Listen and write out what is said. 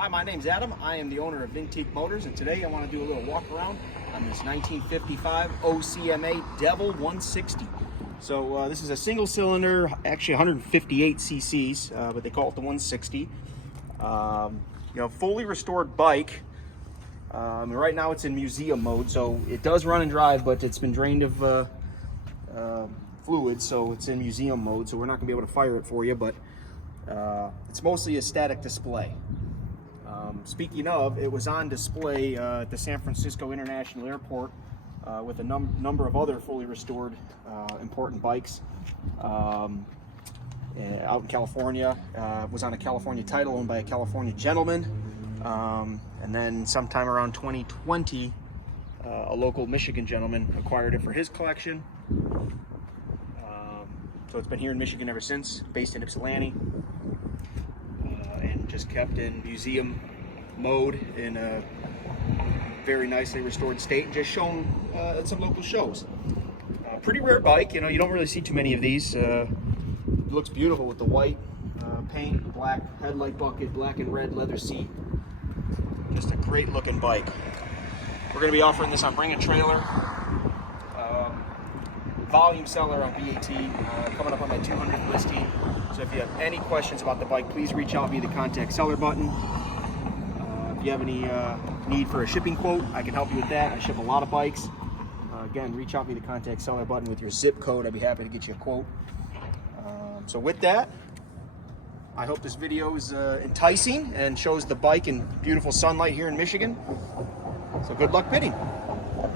Hi, my name's Adam. I am the owner of Vintique Motors, and today I want to do a little walk around on this 1955 O.C.M.A. Devil 160. So this is a single cylinder, actually 158 cc's, but they call it the 160. Fully restored bike. Right now it's in museum mode, so it does run and drive, but it's been drained of fluid, so it's in museum mode, so we're not gonna be able to fire it for you, but it's mostly a static display. Speaking of, it was on display at the San Francisco International Airport with a number of other fully restored important bikes out in California. It was on a California title owned by a California gentleman, and then sometime around 2020 a local Michigan gentleman acquired it for his collection. So it's been here in Michigan ever since, based in Ypsilanti, and just kept in museum mode in a very nicely restored state, and just shown at some local shows. Pretty rare bike, you don't really see too many of these. It looks beautiful with the white paint, black headlight bucket, black and red leather seat. Just a great looking bike. We're going to be offering this on Bring a Trailer, volume seller on BAT, coming up on my 200th listing. So if you have any questions about the bike, please reach out via the contact seller button. If you have any need for a shipping quote, I can help you with that. I ship a lot of bikes. Again, reach out via the contact seller button with your zip code. I'd be happy to get you a quote. So with that, I hope this video is enticing and shows the bike in beautiful sunlight here in Michigan. So good luck bidding.